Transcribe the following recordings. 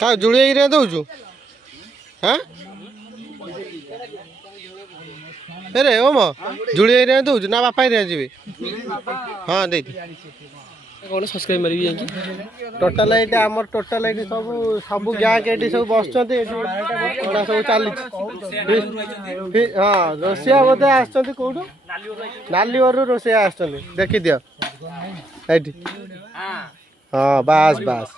का जुड़े दौचु हाँ अरे ओम जुड़े दौचु ना बापा जी हाँ दे कौन सब्सक्राइब मारी जाएंगे टोटाल ये आम टोटाल ये सब सब गैंग ये सब बस सब चली हाँ रोसिया बोधे आसुँच कौटू नालीवर रोसिया आस देखी दियो ये हाँ बास बास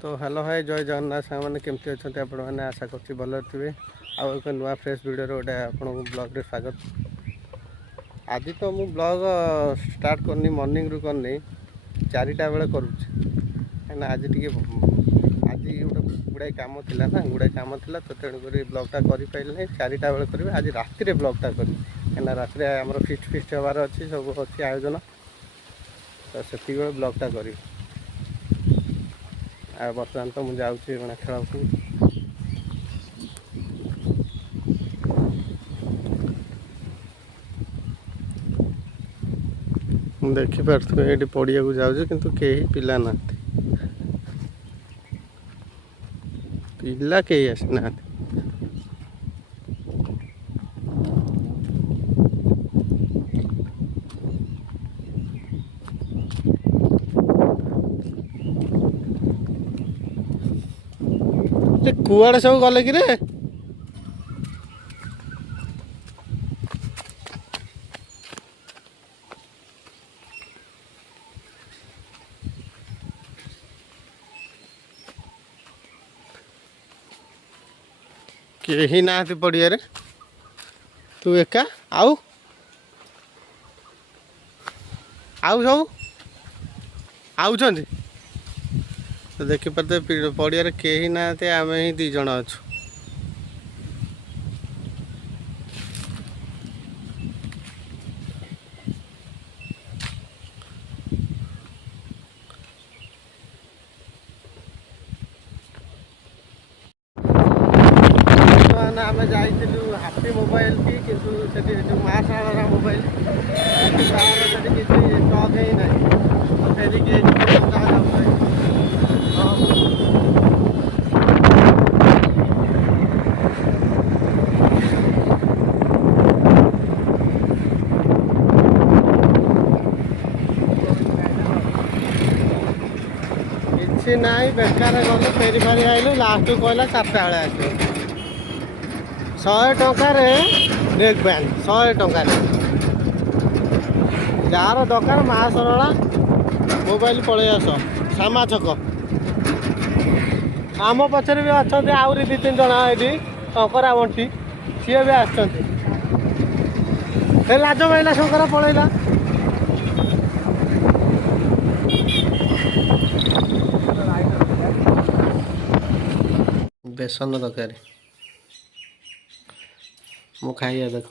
तो हेलो हाय जय जगन्नाथ सांग मैंने केमती अच्छा आपण मैंने आशा कर भल थे आउ एक नुआ फ्रेश वीडियो गोटे आपको ब्लॉग रे स्वागत। आज तो मु ब्लॉग स्टार्ट करनी मॉर्निंग रू करनी 4टा बेले करुँच कहीं आज टी आज गोटे गुड़ाई कम थी ना गुड़ाई कम थी तो तेणुक ब्लॉगटा कर 4टा बेले करी आज राति ब्लॉगटा करी कहीं राति आम फिस्ट फिस्ट हबार अच्छी सब अच्छी आयोजन तो से ब्लॉगटा करी बर्तमान तो मुझे जाऊँ खेल देखिपे ये पड़िया को जाऊँ किंतु कहीं पिला ना पिला कहीं आसना कुआड़े सब गले कि रे कहीं ना पड़िया तू एका आउ सब आउଛନ୍ତି तो देखिपे पड़िया कहीं ना आम ही 2 जन अच्छु आम जाइलु हापी मोबाइल की किंतु से माशाला मोबाइल किसी स्टक ही ना फेरिक किसी ना बेकार गलु फेरी फारी आइलु लास्ट कहला 4टा बेले आस 100 टंकार नेक बैंड 100 टंकार जार दरकार मा सरला मोबाइल पलि आस सामा छक आम पचर भी अच्छा आहरी 2-3 जन ये टंकरा बंटी सी भी आस लाज माइला शंकर पलैला बेसन दरकार मु खाइए देख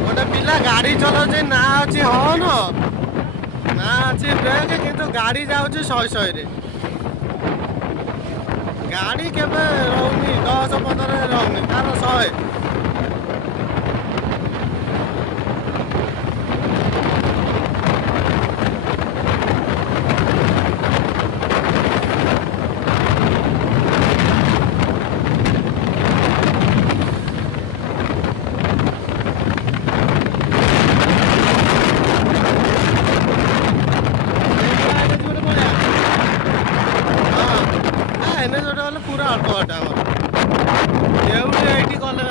गोटे पिला गाड़ी चलाऊ ना अच्छी हॉर्न ना अच्छी ब्रेक किंतु गाड़ी जाऊँगी 100 रे गाड़ी केवे रोनी 10-15 रोनी तार 100 पूरा अल्प बाटा ये गले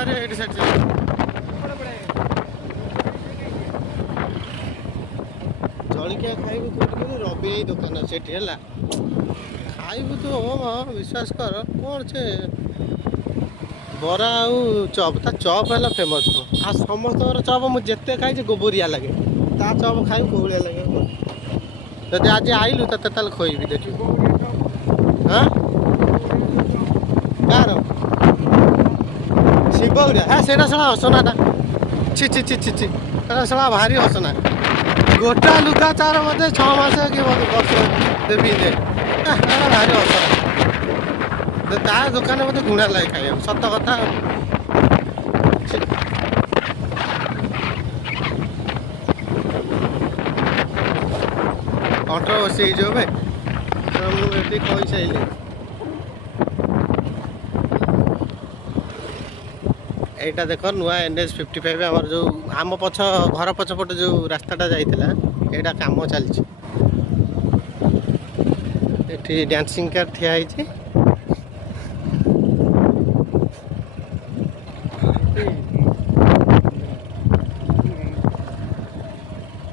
जलिया खाइबू कौटी रवि दुकान से खाइबू तो हम विश्वास कर कौन से बरा आउ चप ता चप है फेमस आ समस्त चप मुझे खाई गोबरिया लगे ता चप खाई कोहलिया लगे जब आज आइलु तो खोईबी देखी हाँ कार शिवगुड़ा हाँ से हसनाटा छि छि छि छि छि भारी हसना गोटा लुगा चार मत 6 मास कि वर्ष देवी दे भारी असर ता दुकान मत घुणा लगे खाइए सत कथा कंट्र बस जो मुझे कही सारे এইটা দেখ নূଆ NH 55 আমার যে আম পছ ঘর পছপটে যে রাস্তাটা যাইଥିଲା এইটা কাম চালিছে এটি ড্যান্সিং কার ঠিয়া হয়েছে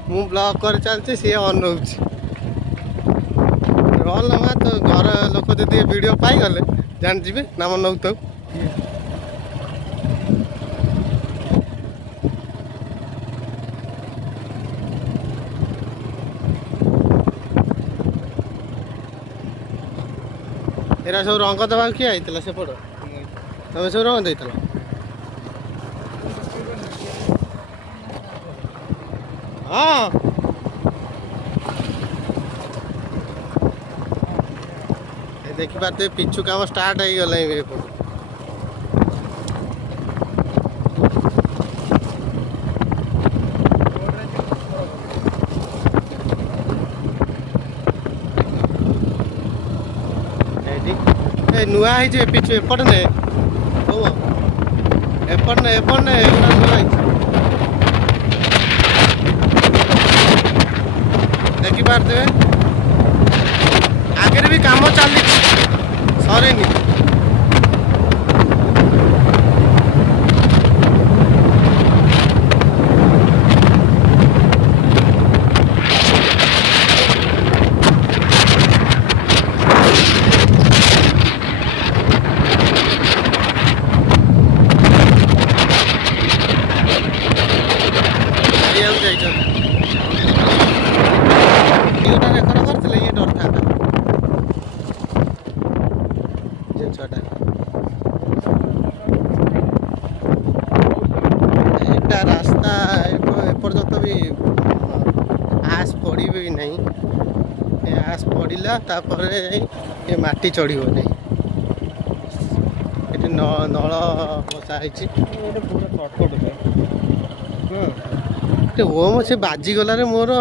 ମୁଁ ବ୍ଲଗ କରି ଚାଲିଛି ସିଏ ଅନଉଛି ରଲ୍ ମା ତ ଘର ଲୋକ ଯଦି ଭିଡ଼ିଓ ପାଇଗଲେ ଜାଣିଯିବେ ନାମ ନଉଥାଉ এরা সব রঙ দেওয়া কিଏ আইଥିଲା ସେପଟ ତମେ ସବୁ ରଙ୍ଗ ଦେଇଥିଲ ହଁ ଦେଖିପାରୁଥିବେ ପିଛୁ କାମ ଷ୍ଟାର୍ଟ ହେଇଗଲାଣି ଏପଟ ନୂଆ ହେଇଛି ପିଛୁ ଏପଟେ ନେ ହଉ ଏପଟ ନେ ଏପଟ ନେ ଏଗୁଡ଼ା ନୂଆ ହେଇଛି ଦେଖିପାରୁଥିବେ ଆଗରେ ବି କାମ ଚାଲିଛି ସରେନି रास्ता एपर्यंत भी आस पड़ भी नहीं आस पड़ा तापर ये माटी चढ़ नहीं ये नल बसा ओम से बाजीगला मोर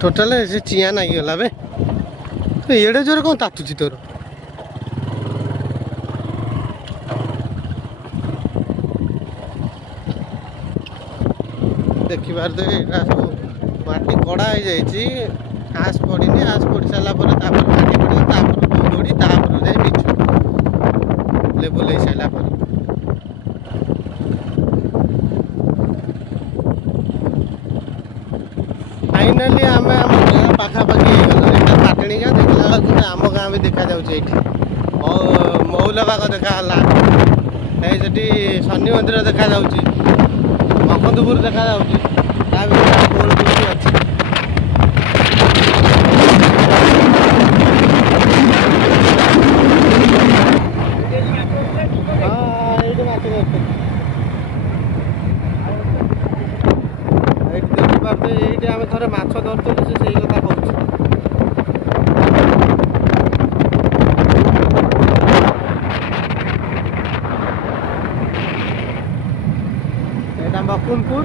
टोटाल से चिया नागिगला बे तो एड़े जोर कौन तातुची तोर देखिपारे सब माटी कड़ा हो जाए आस पड़ी आस पड़ सारापर माटी पड़ गोड़ी जाए पिछु लेवल हो सारापर फाइनाली आम पाखापाखि पाटणी गाँ देखला आम गाँ भी देखा जाऊे मौल बाग देखाला ये शनि मंदिर देखा जाऊँगी मखदपुर देखा जाऊँगी देखिए आम थे माछ धरतु से कथा कहूँ मकुनपुर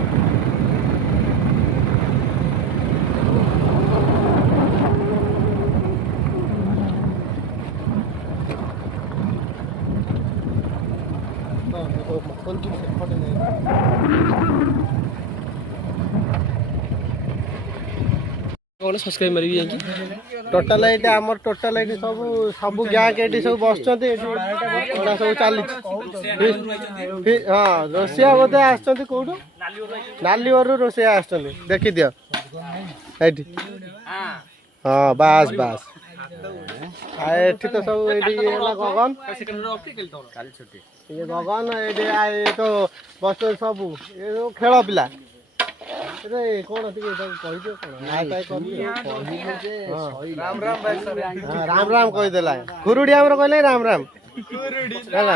कौन सब्सक्राइब मारी जाएंगे टोटाल ये आम टोटाल ये सब सब गैंग ये सब बस सब चली हाँ रोसिया बोधे आसुँच कौटू नालीवर रोसिया आस देखी दियो हाँ बास बास एठी तो सब ये गगन ये गगन ये तो बस सब ये खेल पिला कौन राम राम कहीदेला खुरुड़ी आम कहले राम राम राम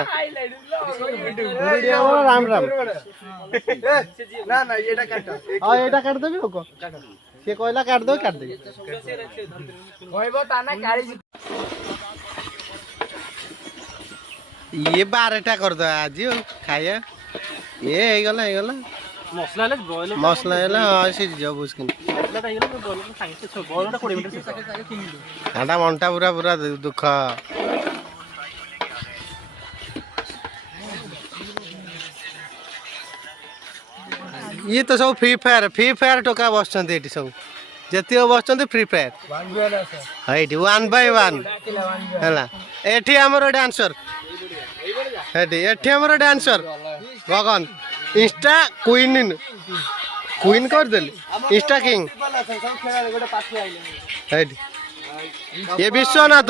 राम हाँ ये काटदेवी लोक सी कहला काटदेव काटदे ये 12टा करदे आज खाया ये ହେଇଗଲା मसला ले ब्रॉयलर मसला है हाँ सी जब उसकी मसला हे गेला ब्रॉयलर सांगितले 20 मिनिट आटा मनटा पूरा पूरा दुख ये तो सब फ्री फायर टोका बसचंत एटी सब जति बसचंत फ्री फायर हाइट 1 by 1 हैला एठी हमरो डांसर एठी हमरो डांसर गगन इंस्टा क्वीन कर देली इंस्टा किंग हाइट ये विश्वनाथ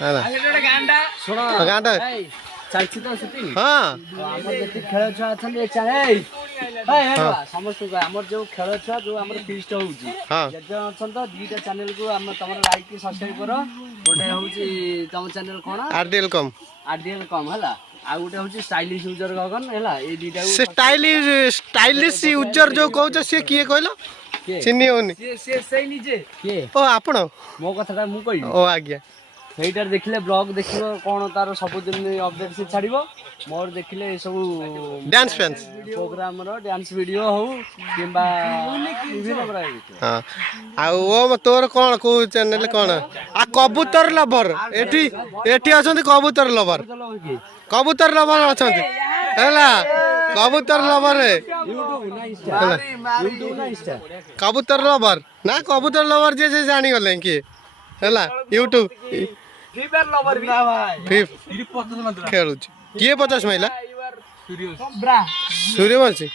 हैला गांडा चालछि त सुटिंग हां हमर जति खेल छ अछन ए चाहे समस्त हमर जो खेल छ जो हमर फीस्ट होउची जति अछन त दुईटा चैनल को हम तमर लाइक की सब्सक्राइब करो गोटे होउची तम चैनल कोन आरडीएल कम हला आ गोटे होउची स्टाइलिश यूजर गगन हला ए दुईटा से स्टाइलिश यूजर जो कहू से किए कहलो चिन्नी होनी से निजे के ओ आपण मो कथाटा मु कहि ओ आज्ञा সেইটার দেখলে ব্লগ দেখিব কোন তার सबुदिन अपडेट से ছাড়িব मोर देखिले सब डांस फैंस प्रोग्राम रो डांस वीडियो हो किबा विभिन्न प्रकार हां आ ओ तोर कोन को चैनल कोन आ कबूतर लवर एठी एठी अछंती कबूतर लवर अछंती हैला कबूतर लवर रे यूट्यूब ना इंस्टा कबूतर लवर जे जानी गले की हैला यूट्यूब फ्री फायर लवर भी ना भाई फ्री खेलु किए 50 महिला सूर्यवंशी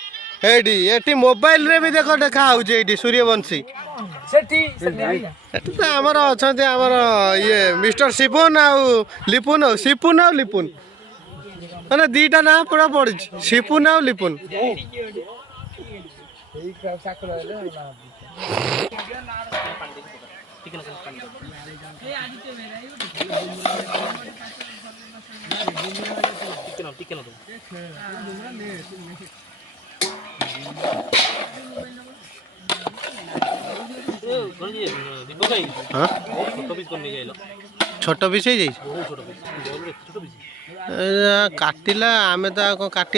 एडी एटी मोबाइल रे भी देखो देखा आउ जे एडी सूर्यवंशी सेठी एटी तो हमर अछंती हमर ये मिस्टर सिपुन आ लिपुन माने दीटा ना पूरा पड़ी सिपुन आ लिपुन छोट पीस काटिला आमे तो काटी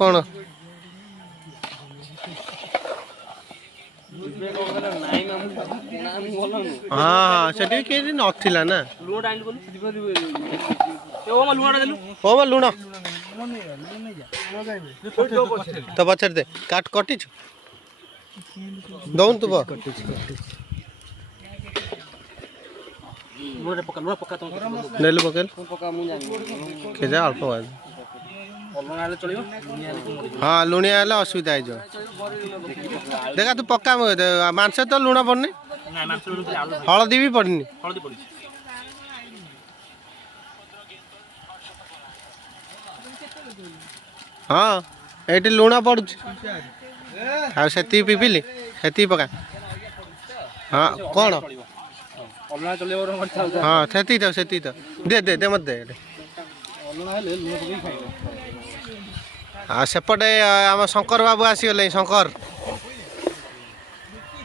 कौन हाँ से नथिला ना लुण तो पचार दे काट कटी दौन तु नेलु पकेल खेजा अल्प हाँ लुणिया हेल्ले असुविधा हो देखा तू पक्का मांस तो लुण पड़नी हलदी भी पड़नी हाँ ये लुण पड़ू से पिपिली से पका हाँ कौन हाँ से दे दे दे मत दे हाँ सेपटे आम शंकर बाबू आसीगले शंकर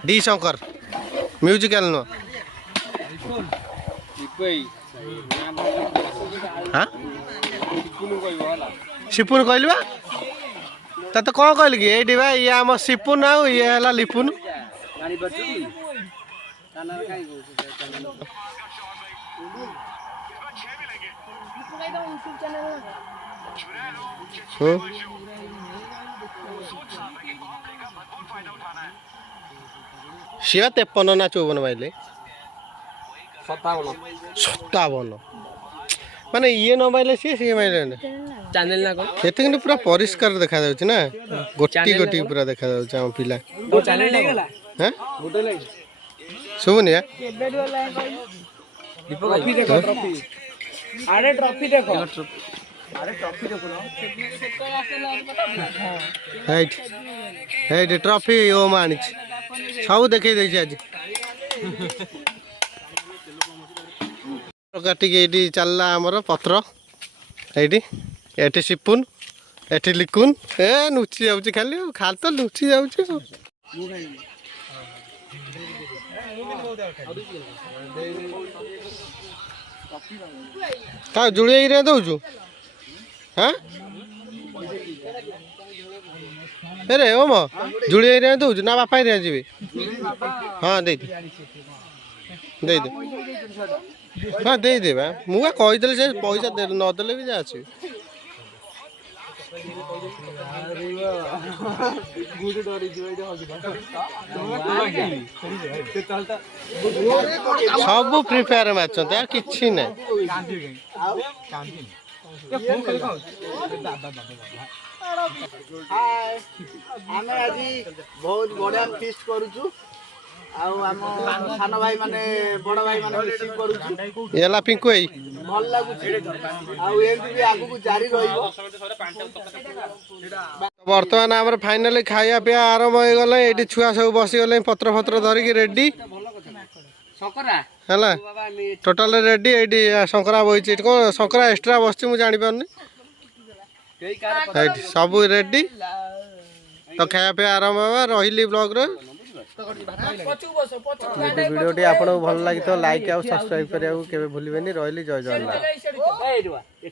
डी शंकर म्यूजिकल नु हाँ सिपुन कहली बा तो कौन कहल कि ये बा ये आम सिपुन आउ ये है लिपुन शिवा 53 ना 54 माइले 57 माने ये न माइले सी माइले चैनल ना कोन एते कि पूरा परिष्कार देखा जाउछ ना गोटी गोटी पूरा देखा जाउछ हम पिला वो चैनल नहीं गेला हैं फोटो लाई सुबुन या ट्रॉफी देखो ट्रॉफी अरे ट्रॉफी देखो अरे ट्रॉफी देखो ना हाइट हाइट ट्रॉफी ओ मानिच सब देखै दै छी आज काटी के एटी चलला हमर पत्र एटी एटी सिपुन एटी लिकुन ए नुची जाउची खाली खाल तो नुची जाउची का जुड़े रे दउछु हां अरे ओम जुड़े रे दउछु ना बापा रे जीवे हां दे दे दे हां दे दे बा मुआ कहि देले से पैसा दे न देले भी जा अछि सब फ्री फायर मैच होते यार किछि नै हाय आमे आजी बहुत बढ़िया फीस्ट करूछु आउ हम सान भाई माने बड़ भाई माने मिसी करूछु एला पिंकु एई भल लागुछि आउ एंती भी आगु को जारी रहिबो वर्तमान आमर फाइनली खाइया पिया आरंभ हो गले एटी छुआ सब बसी गले पत्र पत्र धरिकी रेडी सकरा हैला टोटल रेडी एटी संकरा बइछि को संकरा एक्स्ट्रा बसछि मु जानि परनी एटी सब रेडी तो खाइया पिया आरंभ हो रहिली ब्लॉग रे वीडियोटी आपको भल लगी तो लाइक और सब्सक्राइब करिया केबे भूलिबेनी रहिली जय जगन्नाथ।